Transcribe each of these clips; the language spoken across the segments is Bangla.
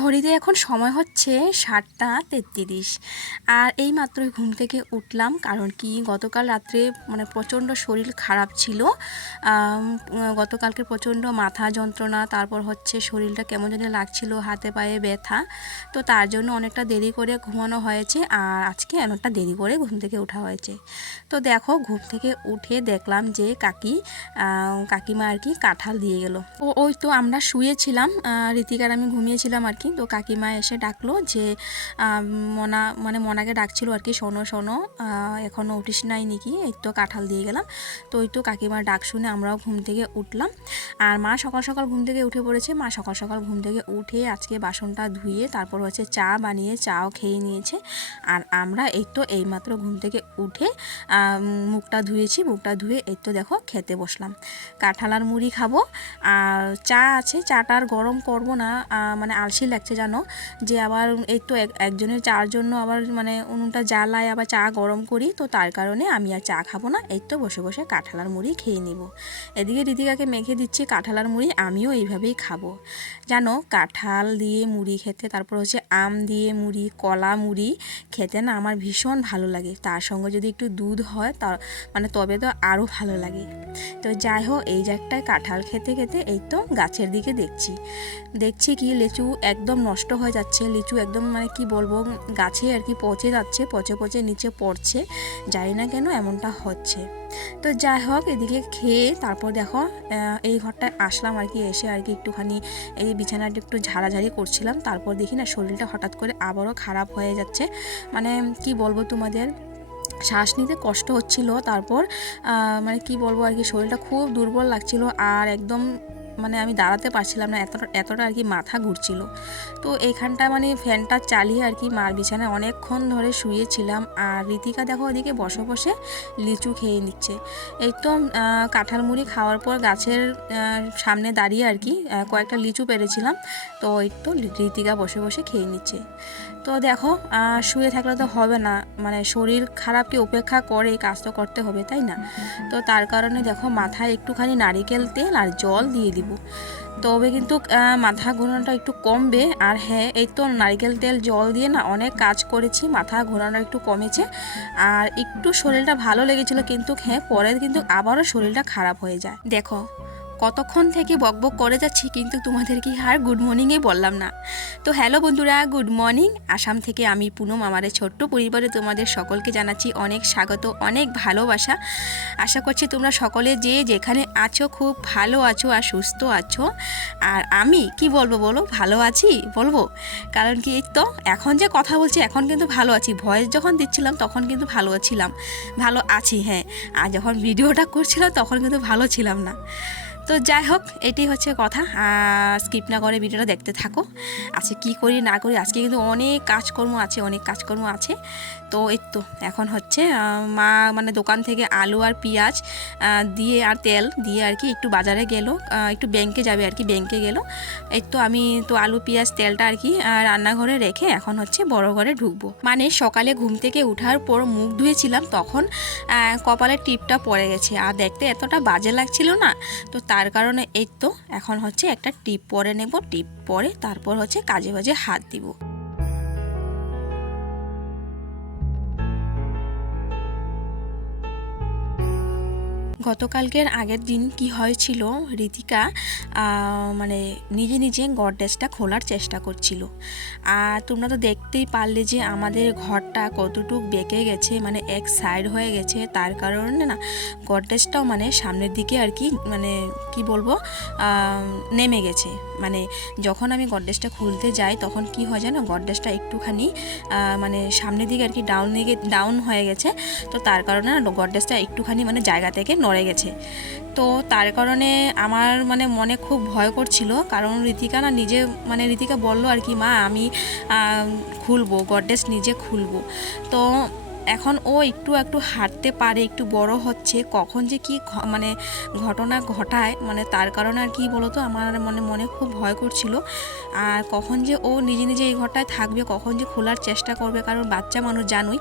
ঘড়িতে এখন সময় হচ্ছে সাতটা তেত্রিশ। আর এই মাত্রই ঘুম থেকে উঠলাম কারণ কি গতকাল রাত্রে মানে প্রচণ্ড শরীর খারাপ ছিল। গতকালকে প্রচণ্ড মাথা যন্ত্রণা, তারপর হচ্ছে শরীরটা কেমন যেন লাগছিল, হাতে পায়ে ব্যথা। তো তার জন্য অনেকটা দেরি করে ঘুমানো হয়েছে আর আজকে অনেকটা দেরি করে ঘুম থেকে ওঠা হয়েছে। তো দেখো ঘুম থেকে উঠে দেখলাম যে কাকি কাকিমা আর কি কাঁঠাল দিয়ে গেল। ও, ওই তো আমরা শুয়েছিলাম ঋতিকার আমি ঘুমিয়েছিলাম আর কি। তো কাকিমা এসে ডাকলো যে মনা মানে মনাকে ডাকছিল আর কি শোনো শোনো আহ, এখনও উঠিস নাই নাকি? এই তো কাঁঠাল দিয়ে গেলাম। তো ওই তো কাকিমার ডাক শুনে আমরাও ঘুম থেকে উঠলাম। আর মা সকাল সকাল ঘুম থেকে উঠে পড়েছে। মা সকাল সকাল ঘুম থেকে উঠে আজকে বাসনটা ধুয়ে তারপর হচ্ছে চা বানিয়ে চাও খেয়ে নিয়েছে। আর আমরা এই তো এইমাত্র ঘুম থেকে উঠে মুখটা ধুয়েছি। মুখটা ধুয়ে এই তো দেখো খেতে বসলাম। কাঁঠাল আর মুড়ি খাব। আর চা আছে। চাটা আর গরম করব না। মানে আলসি লাগছে জানো? যে আবার এই তো এক- একজনের চার জন্য আবার মানে উনুনটা জ্বালায়, আবার চা গরম করি, তো তার কারণে আমি আর চা খাব না। এই তো বসে বসে কাঁঠালার মুড়ি খেয়ে নিব। এদিকে রিতিকাকে মেখে দিচ্ছি কাঁঠালার মুড়ি, আমিও এইভাবেই খাব। জানো, কাঁঠাল দিয়ে মুড়ি খেতে, তারপর হচ্ছে আম দিয়ে মুড়ি, কলা মুড়ি খেতে না আমার ভীষণ ভালো লাগে। তার সঙ্গে যদি একটু দুধ হয়, তা মানে তবে তো আরও ভালো লাগে। তো যাই হোক, এই যে জায়গাটায় কাঁঠাল খেতে খেতে এই তো গাছের দিকে দেখছি। দেখছি কি লিচু একদম নষ্ট হয়ে যাচ্ছে, লিচু একদম মানে কি বলব, গাছে আর কি পচে যাচ্ছে, পচে পচে নিচে পড়ছে, জানি না কেন এমনটা হচ্ছে। তো যাই হোক, এদিকে খেয়ে তারপর দেখো এই ঘরটায় আসলাম আর কি, এসে আর কি একটুখানি এই বিছানাটা একটু ঝাড়াঝাড়ি করছিলাম। তারপর দেখি না শরীরটা হঠাৎ করে আবারও খারাপ হয়ে যাচ্ছে। মানে কি বলব তোমাদের, শ্বাস নিতে কষ্ট হচ্ছিল। তারপর মানে কি বলব আর কি, শরীরটা খুব দুর্বল লাগছিল। আর একদম মানে আমি দাঁড়াতে পারছিলাম না, এতটা এতটা আর কি মাথা ঘুরছিল। তো এইখানটা মানে ফ্যানটা চালিয়ে আর কি মার বিছানায় অনেকক্ষণ ধরে শুয়েছিলাম আর রীতিকা দেখো ওদিকে বসে বসে লিচু খেয়ে নিচ্ছে। তো কাঁঠাল মুড়ি খাওয়ার পর গাছের সামনে দাঁড়িয়ে আর কি কয়েকটা লিচু পেরেছিলাম। তো একটু তো রীতিকা বসে বসে খেয়ে নিচ্ছে। তো দেখো শুয়ে থাকলে তো হবে না। মানে শরীর খারাপকে উপেক্ষা করে কাজ তো করতে হবে, তাই না? তো তার কারণে দেখো, মাথায় একটুখানি নারিকেল তেল আর জল দিয়ে দিব। তবে কিন্তু মাথা ঘোরানোটা একটু কমবে। আর হ্যাঁ এই তো নারিকেল তেল, জল দিয়ে না অনেক কাজ করেছি, মাথা ঘোরানো একটু কমেছে। আর একটু শরীরটা ভালো লেগেছিল, কিন্তু হ্যাঁ পরে কিন্তু আবারও শরীরটা খারাপ হয়ে যায়। দেখো কতক্ষণ থেকে বকবক করে যাচ্ছি কিন্তু তোমাদেরকে আর গুড মর্নিংয়ে বললাম না। তো হ্যালো বন্ধুরা গুড মর্নিং আসাম থেকে আমি পুনম এই ছোট্ট পরিবারে তোমাদের সকলকে জানাচ্ছি অনেক স্বাগত, অনেক ভালোবাসা। আশা করছি তোমরা সকলে যে যেখানে আছো খুব ভালো আছো আর সুস্থ আছো। আর আমি, কি বলব বলো, ভালো আছি বলব? কারণ কি তো, এখন যে কথা বলছি, এখন কিন্তু ভালো আছি। ভয়েস যখন দিচ্ছিলাম, তখন কিন্তু ভালো ছিলাম। ভালো আছি হ্যাঁ। আর যখন ভিডিওটা করছিলাম তখন কিন্তু ভালো ছিলাম না। তো যাই হোক, এটাই হচ্ছে কথা। স্কিপ না করে ভিডিওটা দেখতে থাকো। আজকে কি করি, না করি, আজকে কিন্তু অনেক কাজকর্ম আছে, অনেক কাজকর্ম আছে। তো এই তো, এখন হচ্ছে মা মানে দোকান থেকে আলু আর পেঁয়াজ দিয়ে আর তেল দিয়ে আর কি একটু বাজারে গেল একটু ব্যাংকে যাবে আর কি ব্যাংকে গেল। এই তো আমি তো আলু, পেঁয়াজ, তেলটা আর কি রান্নাঘরে রেখে এখন হচ্ছে বড় ঘরে ঢুকবো। মানে সকালে ঘুম থেকে ওঠার পর মুখ ধুয়েছিলাম, তখন কপালের টিপটা পড়ে গেছে। আর দেখতে এতটা বাজে লাগছিল না, তো তার কারণে এই তো, এখন হচ্ছে একটা টিপ পরে নেব, টিপ পরে তারপর হচ্ছে কাজে বাজে হাত দিব। গতকালকের আগের দিন কি হয়েছিল? ঋতিকা মানে নিজে নিজে গডরেজটা খোলার চেষ্টা করছিল। আর তোমরা তো দেখতেই পারলে যে আমাদের ঘরটা কতটুক বেঁকে গেছে মানে এক সাইড হয়ে গেছে। তার কারণে না, গডরেজটাও মানে সামনের দিকে আর কি মানে কি বলব নেমে গেছে। মানে যখন আমি গডরেজটা খুলতে যাই, তখন কি হয় জানো, গডরেজটা একটুখানি মানে সামনের দিকে আর কি ডাউন ডাউন হয়ে গেছে। তো তার কারণে না, গডরেজটা একটুখানি মানে জায়গা থেকে নড়ে গেছে। তো তার কারণে আমার মানে মনে খুব ভয় করছিল। কারণ ঋতিকা না নিজে মানে ঋতিকা বলল আর কি, মা, আমি খুলবো গডডেস নিজে খুলবো। তো এখন ও একটু একটু হাঁটতে পারে, একটু বড় হচ্ছে, কখন যে কি মানে ঘটনা ঘটায় মানে তার কারণে আর কি বলতো, আমার মনে মনে খুব ভয় করছিল। আর কখন যে ও নিজে নিজে এই ঘরটায় থাকবে, কখন যে খোলার চেষ্টা করবে, কারণ বাচ্চা মানুষ জানুই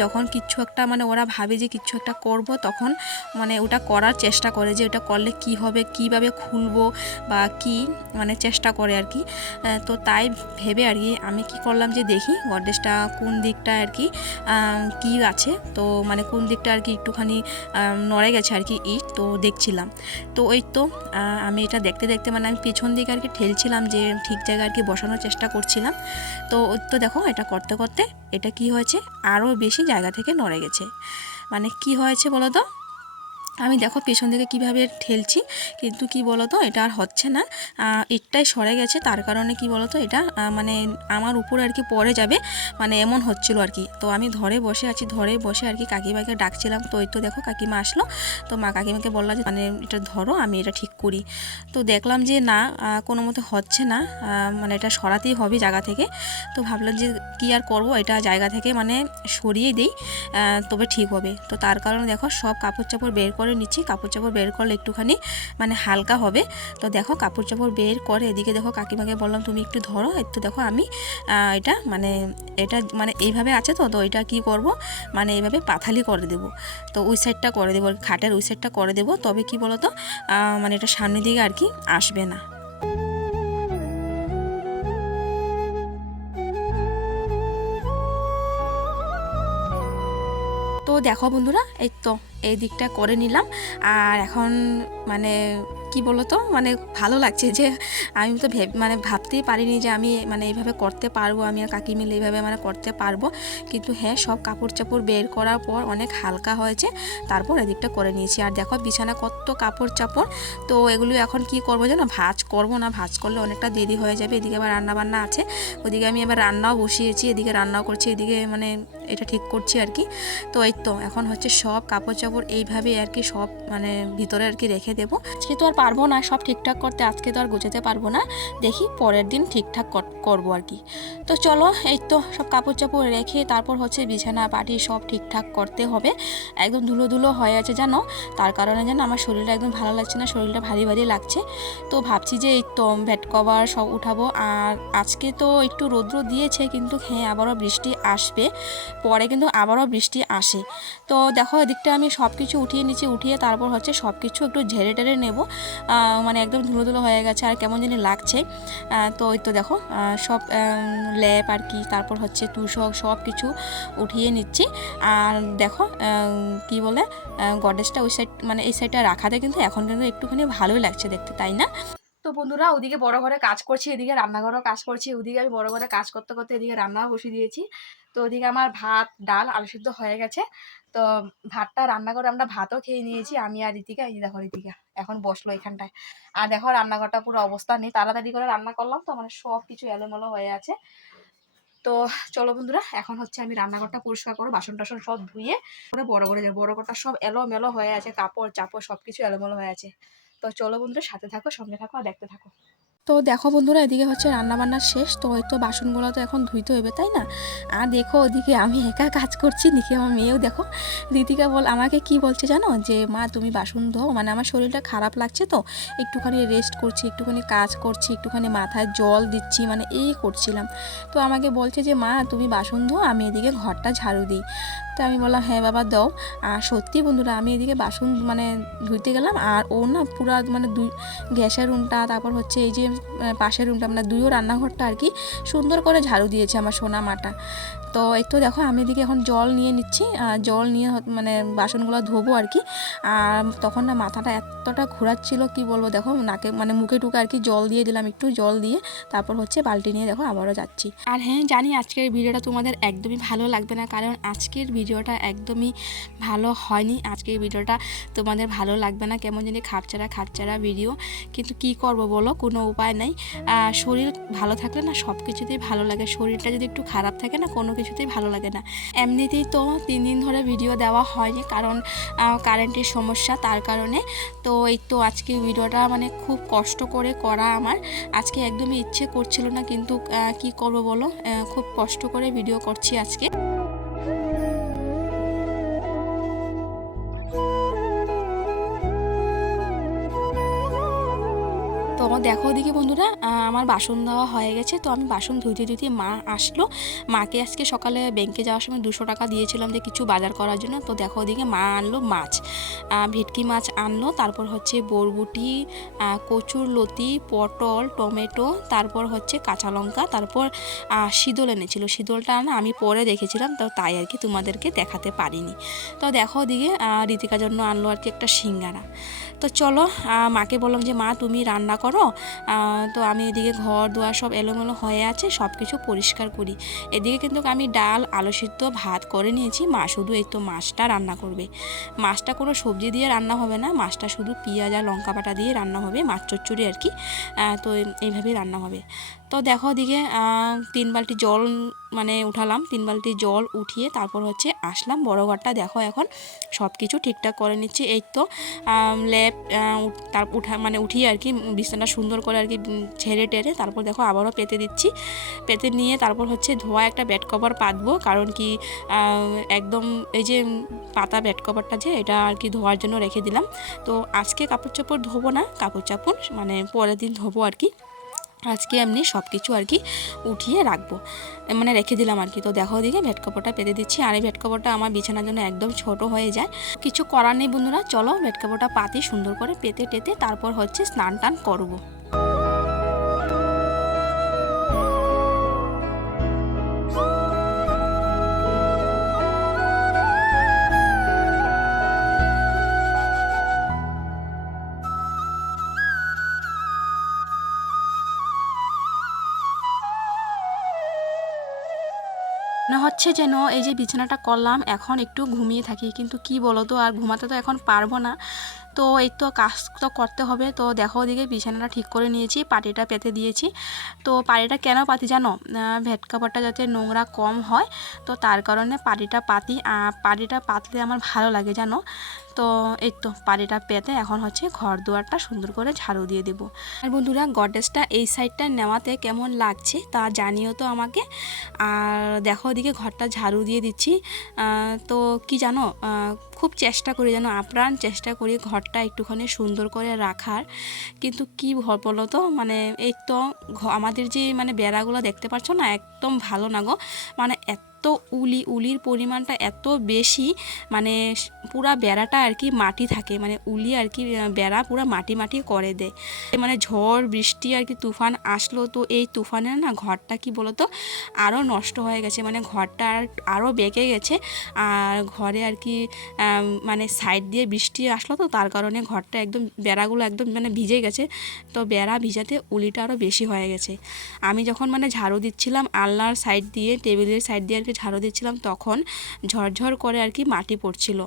যখন কিচ্ছু একটা মানে ওরা ভাবে যে কিচ্ছু একটা করব, তখন মানে ওটা করার চেষ্টা করে যে ওটা করলে কি হবে, কীভাবে খুলবো বা কি মানে চেষ্টা করে আর কি। তো তাই ভেবে আর কি আমি কি করলাম যে দেখি গডরেজটা কোন দিকটা আর কি কি আছে? তো মানে কোন দিকটা আর কি একটুখানি নড়ে গেছে আর কি ইট, তো দেখছিলাম। তো ওই তো আমি এটা দেখতে দেখতে মানে আমি পেছন দিকে আর কি ঠেলছিলাম যে ঠিক জায়গায় আর কি বসানোর চেষ্টা করছিলাম। তো ওই তো দেখো এটা করতে করতে এটা কি হয়েছে? আরও বেশি জায়গা থেকে নড়ে গেছে। মানে কি হয়েছে বলো তো? আমি দেখো পেছন থেকে কীভাবে ঠেলছি, কিন্তু কি বলতো এটা আর হচ্ছে না। ইটটাই সরে গেছে, তার কারণে কি বলতো এটা মানে আমার উপরে আর কি পড়ে যাবে মানে এমন হচ্ছিল আর কি। তো আমি ধরে বসে আছি, ধরে বসে আর কি কাকিমাকে ডাকছিলাম, তো ওই তো দেখো কাকিমা আসলো। তো মা কাকিমাকে বললাম যে মানে এটা ধরো, আমি এটা ঠিক করি। তো দেখলাম যে না কোনো মতো হচ্ছে না মানে এটা সরাতেই হবে জায়গা থেকে। তো ভাবলাম যে কী আর করব, এটা জায়গা থেকে মানে সরিয়ে দিই তবে ঠিক হবে। তো তার কারণে দেখো সব কাপড় চাপড় বের করে নিচ্ছি কাপড় চাপড় বের করলে একটুখানি মানে হালকা হবে। তো দেখো কাপড় চাপড় বের করে এদিকে দেখো কাকিমাকে বললাম, তুমি একটু ধরো, একটু দেখো আমি এটা মানে এটা মানে এইভাবে আছে তো তো এটা কি করব? মানে এইভাবে পাথালি করে দেব। তো ওই সাইডটা করে দেবো, খাটের ওই সাইডটা করে দেবো, তবে কি বলো তো মানে এটা সামনের দিকে আর কি আসবে না। তো দেখো বন্ধুরা, এই তো এই দিকটা করে নিলাম। আর এখন মানে কি বলো তো মানে ভালো লাগছে যে আমি তো ভেব মানে ভাবতেই পারিনি যে আমি মানে এইভাবে করতে পারব, আমি আর কাকি মিলে এইভাবে মানে করতে পারব। কিন্তু হ্যাঁ সব কাপড় চাপড় বের করার পর অনেক হালকা হয়েছে, তারপর এদিকটা করে নিয়েছি। আর দেখো বিছানা কত কাপড় চাপড় তো এগুলো এখন কি করব জানো? ভাজ করব না, ভাজ করলে অনেকটা দেরি হয়ে যাবে। এদিকে আবার রান্না বান্না আছে, ওদিকে আমি এবার রান্নাও বসিয়েছি, এদিকে রান্নাও করছি, এদিকে মানে এটা ঠিক করছি আর কি। তো এই তো, এখন হচ্ছে সব কাপড় চাপড় এইভাবে আর কি সব মানে ভিতরে আর কি রেখে দেবো। আজকে তো আর পারব না, সব ঠিকঠাক করতে, আজকে তো আর গোছাতে পারব না। দেখি পরের দিন ঠিকঠাক কর- করব আর কি। তো চলো, এই তো সব কাপড় চাপড় রেখে তারপর হচ্ছে বিছানা, পাটি সব ঠিকঠাক করতে হবে। একদম ধুলো ধুলো হয়ে আছে জানো? তার কারণে যেন আমার শরীরটা একদম ভালো লাগছে না, শরীরটা ভারী ভারী লাগছে। তো ভাবছি যে এই তো বেড কভার সব উঠাবো। আর আজকে তো একটু রৌদ্র দিয়েছে, কিন্তু হ্যাঁ আবারও বৃষ্টি আসবে। পরে কিন্তু আবারও বৃষ্টি আসে। তো দেখো, এদিকটা আমি সব কিছু উঠিয়ে নিচে উঠিয়ে তারপর হচ্ছে সব কিছু একটু ঝেড়ে টেড়ে নেব। মানে একদম ধুলো ধুলো হয়ে গেছে আর কেমন জানি লাগছে। তো ওই তো দেখো সব ল্যাপ আর কি, তারপর হচ্ছে তুষক সব কিছু উঠিয়ে নিচ্ছি। আর দেখো কি বলে গডেজটা ওই সাইড মানে এই সাইডটা রাখাতে কিন্তু এখন কিন্তু একটুখানি ভালোই লাগছে দেখতে, তাই না? তো বন্ধুরা, ওদিকে বড় ঘরে কাজ করছি, এদিকে রান্নাঘরেও কাজ করছি, ওদিকে আমি বড় ঘরে কাজ করতে করতে এদিকে রান্নাও বসিয়ে দিয়েছি। তো ওদিকে আমার ভাত, ডাল, আলু সিদ্ধ হয়ে গেছে। তো ভাতটা রান্না করে আমরা ভাতও খেয়ে নিয়েছি, আমি আর রীতিকা এই দেখো রীতিকা এখন বসল এখানটায়। আর দেখো রান্নাঘরটা পুরো অবস্থা নেই, তাড়াতাড়ি করে রান্না করলাম তো মানে সব কিছু এলোমেলো হয়ে আছে। তো চলো বন্ধুরা, এখন হচ্ছে আমি রান্নাঘরটা পরিষ্কার করো বাসন টাসন সব ধুয়ে করে বড় করে যাব বড় ঘরটা সব এলোমেলো হয়ে আছে, কাপড়, চাপড় সব কিছু এলোমেলো হয়ে আছে। তো চলো বন্ধুরা, সাথে থাকো, সঙ্গে থাকো আর দেখতে থাকো। তো দেখো বন্ধুরা, এদিকে হচ্ছে রান্না বান্না শেষ, তো হয়তো বাসনগুলো তো এখন ধুইতে হবে, তাই না? আর দেখো ওদিকে আমি একা কাজ করছি দিকে আমার মেয়েও দেখো। দিদিকা বল, আমাকে কি বলছে জানো? যে, মা, তুমি বাসন ধো মানে আমার শরীরটা খারাপ লাগছে তো, একটুখানি রেস্ট করছি, একটুখানি কাজ করছি, একটুখানি মাথায় জল দিচ্ছি মানে এই করছিলাম। তো আমাকে বলছে যে, মা, তুমি বাসন ধো আমি এদিকে ঘরটা ঝাড়ু দিই। তো আমি বললাম হ্যাঁ বাবা, দাও। আর সত্যি বন্ধুরা, আমি এদিকে বাসন মানে ধুইতে গেলাম আর ও না পুরা মানে দুই, গ্যাসের রুমটা, তারপর হচ্ছে এই যে পাশের রুমটা মানে দুইও রান্নাঘরটা আর কি সুন্দর করে ঝাড়ু দিয়েছে আমার সোনা মাটা। তো একটু দেখো, আমি এদিকে এখন জল নিয়ে নিচ্ছি। জল নিয়ে মানে বাসনগুলো ধোবো আর কি। আর তখন না মাথাটা এতটা ঘোরাচ্ছিল, কি বলব দেখো, নাকে মানে মুখে টুকে আর কি জল দিয়ে দিলাম, একটু জল দিয়ে। তারপর হচ্ছে বালতি নিয়ে দেখো, আবারও যাচ্ছি। আর হ্যাঁ জানি আজকের ভিডিওটা তোমাদের একদমই ভালো লাগবে না, কারণ আজকের ভিডিওটা একদমই ভালো হয়নি। আজকের ভিডিওটা তোমাদের ভালো লাগবে না? কেমন জানি খাপচারা খাপচারা ভিডিও কিন্তু কি করব বলো? কোনো উপায় নাই। শরীর ভালো থাকলে না সব কিছুতেই ভালো লাগে। শরীরটা যদি একটু খারাপ থাকে না, কোনো কিছুতেই ভালো লাগে না। এমনিতেই তো তিন দিন ধরে ভিডিও দেওয়া হয়নি কারণ কারেন্টের সমস্যা তার কারণে। তো এই তো আজকে ভিডিওটা মানে খুব কষ্ট করে করা আমার। আজকে একদমই ইচ্ছে করছিল না, কিন্তু কি করব বলো? খুব কষ্ট করে ভিডিও করছি আজকে। দেখো ওদিকে বন্ধুরা আমার বাসন দেওয়া হয়ে গেছে তো আমি বাসন ধুইতে ধুইতে মা আসলো। মাকে আজকে সকালে ব্যাংকে যাওয়ার সময় দুশো টাকা দিয়েছিলাম যে কিছু বাজার করার জন্য তো দেখো ওদিকে মা আনলো মাছ ভেটকি মাছ আনলো তারপর হচ্ছে বরবুটি কচুর লতি পটল টমেটো তারপর হচ্ছে কাঁচা লঙ্কা তারপর শীতল এনেছিল। শীতলটা না আমি পরে দেখেছিলাম তো তাই আর কি তোমাদেরকে দেখাতে পারিনি। তো দেখো আহ, রীতিকার জন্য আনলো আর কি একটা সিঙ্গারা। তো চলো মাকে বললাম যে মা তুমি রান্না করো? তো আমি এদিকে ঘর, দুয়ার সব এলোমেলো হয়ে আছে সব কিছু পরিষ্কার করি। এদিকে কিন্তু আমি ডাল, আলু সিদ্ধ, ভাত করে নিয়েছি। মা শুধু এই তো মাছটা রান্না করবে। মাছটা কোনো সবজি দিয়ে রান্না হবে না, মাছটা শুধু পেঁয়াজ আর লঙ্কা বাটা দিয়ে রান্না হবে, মাছ চচ্চড়ি আর কি। তো এইভাবেই রান্না হবে। তো দেখো আহ, তিন বালতি জল মানে উঠালাম। তিন বালতি জল উঠিয়ে তারপর হচ্ছে আসলাম। বড় ঘরটা দেখো এখন সব কিছু ঠিকঠাক করে নিচ্ছি। এই তো ল্যাপ তার উঠা মানে উঠিয়ে আর কি বিছানাটা সুন্দর করে আর কি ছেড়ে টেরে তারপর দেখো আবারও পেতে দিচ্ছি। পেতে নিয়ে তারপর হচ্ছে ধোয়া একটা বেড কভার পাতবো। কারণ কি একদম এই যে পাতা বেড কভারটা যে এটা আর কি ধোয়ার জন্য রেখে দিলাম। তো আজকে কাপড় চাপড় ধোবো না কাপড় চাপড় মানে পরের দিন ধোবো আর কি। আজকে এমনি সব কিছু আর কি উঠিয়ে রাখব। মানে রেখে দিলাম আর কি। তো দেখো দিকে ভেট কাপড়টা পেতে দিচ্ছি। আর এই ভেট কাপড়টা আমার বিছানার জন্য একদম ছোট হয়ে যায়। কিছু করার নেই বন্ধুরা। চলো ভেট কাপড়টা পাতি সুন্দর করে পেতে টেতে তারপর হচ্ছে স্নান টান করব। হচ্ছে যেন, এই যে বিছানাটা করলাম, এখন একটু ঘুমিয়ে থাকি। কিন্তু কি বলো তো আর ঘুমাতে তো এখন পারব না। তো এই তো কাজ তো করতে হবে। তো দেখো ওদিকে বিছানাটা ঠিক করে নিয়েছি, পাটিটা পেতে দিয়েছি। তো পাটিটা কেন পাতি জানো? ভেট কাপড়টা যাতে নোংরা কম হয়, তো তার কারণে পাটিটা পাতি পাটিটা পাতলে আমার ভালো লাগে জানো? তো এই তো পাটিটা পেতে এখন হচ্ছে ঘর দুয়ারটা সুন্দর করে ঝাড়ু দিয়ে দেবো। আর বন্ধুরা, গডরেজটা এই সাইডটা নেওয়াতে কেমন লাগছে তা জানিও তো আমাকে। আর দেখো, ওদিকে ঘরটা ঝাড়ু দিয়ে দিচ্ছি। তো কি জানো খুব চেষ্টা করি যেন আপ্রাণ চেষ্টা করি ঘরটা একটুখানি সুন্দর করে রাখার। কিন্তু কি বলো তো মানে এই তো আমাদের যে মানে বেড়াগুলো দেখতে পাচ্ছ না, একদম ভালো না গো। মানে এত উলি, উলির পরিমাণটা এত বেশি মানে পুরা বেড়াটা আর কি মাটি থাকে মানে উলি আর কি বেড়া পুরা মাটি মাটি করে দেয়। মানে ঝড়, বৃষ্টি আর কি তুফান আসলো, তো এই তুফানে না ঘরটা কি বলতো আরও নষ্ট হয়ে গেছে মানে ঘরটা আর আরও বেঁকে গেছে, আর ঘরে আর কি মানে সাইড দিয়ে বৃষ্টি আসলো তো, তার কারণে ঘরটা একদম, বেড়াগুলো একদম মানে ভিজে গেছে, তো বেড়া ভিজাতে উলিটা আরও বেশি হয়ে গেছে। আমি যখন মানে ঝাড়ু দিচ্ছিলাম, আলনার সাইড দিয়ে, টেবিলের সাইড দিয়ে কি ঝাড়ু দিচ্ছিলাম, তখন ঝরঝর করে আর কি মাটি পড়ছিল।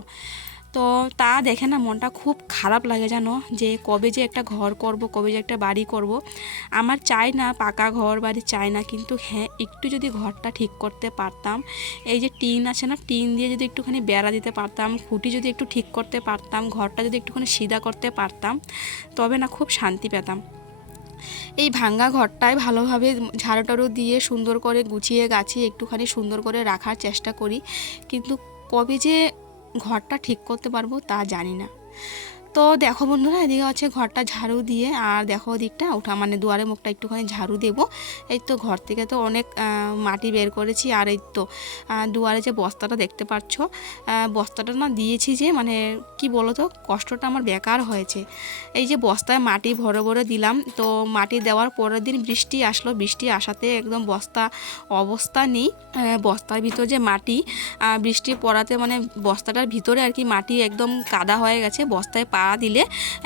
তো তা দেখে না মনটা খুব খারাপ লাগে জানো, যে কবে যে একটা ঘর করব, কবে যে একটা বাড়ি করব। আমার চাই না পাকা ঘর বাড়ি চাই না, কিন্তু হ্যাঁ একটু যদি ঘরটা ঠিক করতে পারতাম, এই যে টিন আছে না, টিন দিয়ে যদি একটুখানি বেড়া দিতে পারতাম, খুঁটি যদি একটু ঠিক করতে পারতাম, ঘরটা যদি একটুখানি সিধা করতে পারতাম, তবে না খুব শান্তি পেতাম। এই ভাঙ্গা ঘরটায় ভালোভাবে ঝাড়ু টাড়ু দিয়ে সুন্দর করে গুছিয়ে গাছিয়ে একটুখানি সুন্দর করে রাখার চেষ্টা করি। কিন্তু কবে যে ঘরটা ঠিক করতে পারব তা জানি না। তো দেখো বন্ধুরা, এদিকে হচ্ছে ঘরটা ঝাড়ু দিয়ে, আর দেখো ওদিকটা ওঠা মানে দুয়ারে মুখটা একটুখানি ঝাড়ু দেবো। এই তো ঘর থেকে তো অনেক মাটি বের করেছি, আর এই তো দুয়ারে যে বস্তাটা দেখতে পাচ্ছ বস্তাটা না দিয়েছি যে মানে কি বলো তো কষ্টটা আমার বেকার হয়েছে। এই যে বস্তায় মাটি ভরে ভরে দিলাম, তো মাটি দেওয়ার পরের দিন বৃষ্টি আসলো। বৃষ্টি আসাতে একদম বস্তা অবস্থা নেই বস্তার ভিতর যে মাটি বৃষ্টি পড়াতে মানে বস্তাটার ভিতরে আর কি মাটি একদম কাদা হয়ে গেছে, বস্তায় পা দিলে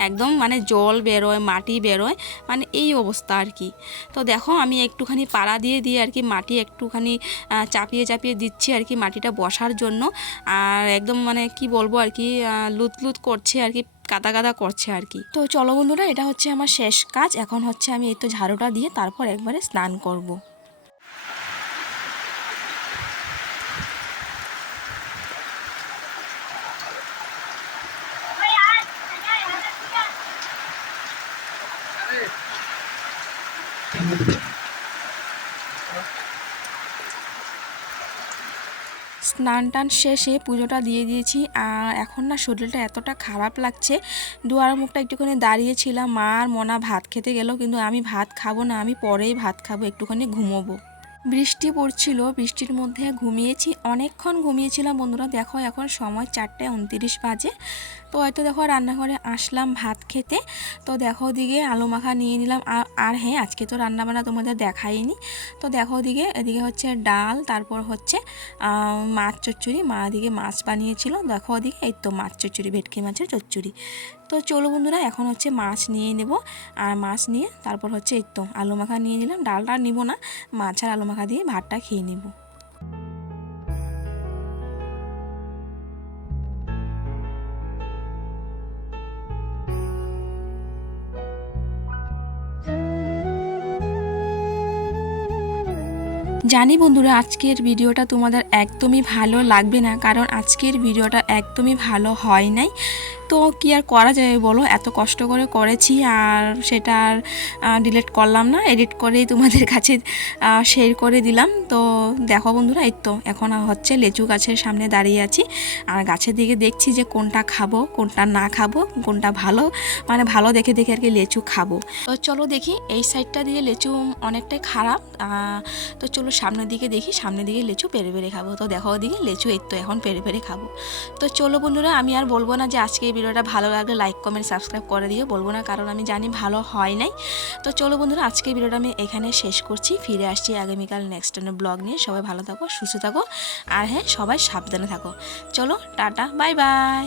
একদম মানে জল বেরোয় মাটি বেরোয় মানে এই অবস্থা আর কি। তো দেখো আমি একটুখানি পাড়া দিয়ে দিয়ে আর কি মাটি একটুখানি চাপিয়ে চাপিয়ে দিচ্ছি আর কি মাটিটা বসার জন্য। আর একদম মানে কি বলব আর কি আহ, লুত লুত করছে আর কি কাদা কাদা করছে আর কি। তো চলো বন্ধুরা এটা হচ্ছে আমার শেষ কাজ। এখন হচ্ছে আমি এই তো ঝাড়ুটা দিয়ে তারপর একবারে স্নান করব। স্নান টান শেষে পুজোটা দিয়ে দিয়েছি, আর এখন না শরীরটা এতটা খারাপ লাগছে। দুয়ার মুখটা একটুখানি দাঁড়িয়েছিলাম মা আর মনা ভাত খেতে গেল, কিন্তু আমি ভাত খাব না, আমি পরেই ভাত খাব, একটুখানি ঘুমোবো। বৃষ্টি পড়ছিল, বৃষ্টির মধ্যে ঘুমিয়েছি, অনেকক্ষণ ঘুমিয়েছিলাম বন্ধুরা। দেখো এখন সময় চারটে উনতিরিশ বাজে। তো হয়তো দেখো রান্নাঘরে আসলাম ভাত খেতে। তো দেখো দিকে আলু মাখা নিয়ে নিলাম। আর হ্যাঁ আজকে তো রান্নাবান্না তোমাদের দেখাইনি। তো দেখো দিকে এদিকে হচ্ছে ডাল, তারপর হচ্ছে মাছ চচ্চড়ি। মা দিকে মাছ বানিয়েছিল। দেখো ওদিকে, এই তো মাছ চচ্চড়ি, ভেটকি মাছের চচ্চড়ি। তো চলো বন্ধুরা, এখন হচ্ছে মাছ নিয়ে নেব। আর মাছ নিয়ে তারপর হচ্ছে এই তো আলু মাখা নিয়ে নিলাম। ডালটা নিব না, মাছ আর আলু মাখা দিয়ে ভাতটা খেয়ে নেব। জানি বন্ধুরা, আজকের ভিডিওটা তোমাদের একদমই ভালো লাগবে না, কারণ আজকের ভিডিওটা একদমই ভালো হয় নাই। তো কি আর করা যাবে বলো? এত কষ্ট করে করেছি আর সেটা আর ডিলেট করলাম না এডিট করেই তোমাদের কাছে শেয়ার করে দিলাম। তো দেখো বন্ধুরা, এই তো এখন হচ্ছে লেচু গাছের সামনে দাঁড়িয়ে আছি। আর গাছের দিকে দেখছি যে কোনটা খাব, কোনটা না খাব, কোনটা ভালো মানে ভালো দেখে দেখে আর কি লেচু খাব। তো চলো দেখি, এই সাইডটা দিয়ে লেচু অনেকটাই খারাপ তো চলো সামনের দিকে দেখি, সামনের দিকে লেচু পেরে পেরে খাব। তো দেখো ওদিকে লেচু, এই তো এখন পেরে পেরে খাব। তো চলো বন্ধুরা, আমি আর বলব না যে আজকে এই ভিডিওটা ভালো লাগলে লাইক কমেন্ট সাবস্ক্রাইব করে দিও, বলব না, কারণ আমি জানি ভালো হয় নাই। তো চলো বন্ধুরা আজকে ভিডিওটা আমি এখানে শেষ করছি। ফিরে আসছি আগামীকাল নেক্সট ব্লগ নিয়ে সবাই ভালো থাকো, সুস্থ থাকো। আর হ্যাঁ সবাই সাবধানে থাকো। চলো, টাটা বাই বাই